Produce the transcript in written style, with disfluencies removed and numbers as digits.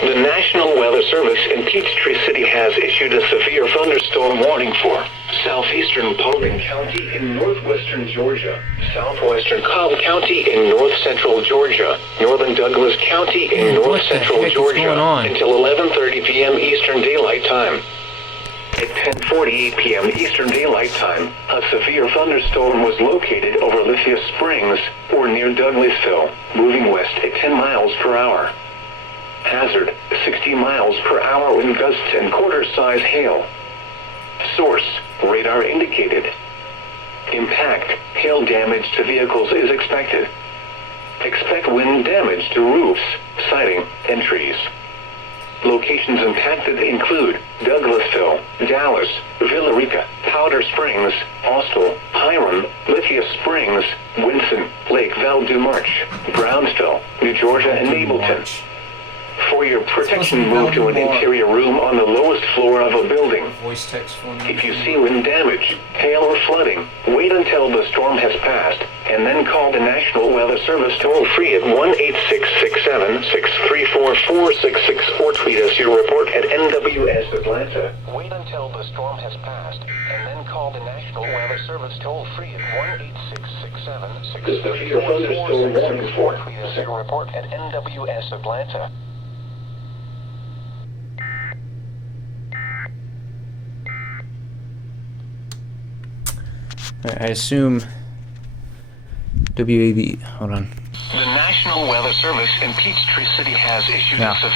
The National Weather Service in Peachtree City has issued a severe thunderstorm warning for southeastern Paulding County in northwestern Georgia, southwestern Cobb County in north-central Georgia, northern Douglas County in north-central Georgia until 11:30 p.m. Eastern Daylight Time. At 10:48 p.m. Eastern Daylight Time, a severe thunderstorm was located over Lithia Springs, or near Douglasville, moving west at 10 miles per hour. Hazard, 60 miles per hour wind gusts and quarter-size hail. Source, radar indicated. Impact, hail damage to vehicles is expected. Expect wind damage to roofs, siding, and trees. Locations impacted include Douglasville, Dallas, Villarica, Powder Springs, Austell, Hiram, Lithia Springs, Winston, Lake Val-du-Marche, Brownsville, New Georgia, and Ableton. For your protection, move to an interior room on the lowest floor of a building. If you see wind damage, hail, or flooding, wait until the storm has passed, and then call the National Weather Service toll-free at 1-866-7-634-4664 or tweet us your report at NWS Atlanta. Wait until the storm has passed, and then call the National Weather Service toll-free at 1-866-7-634-4664 or tweet us your report at NWS Atlanta. I assume WAB, hold on. The National Weather Service in Peachtree City has issued a severe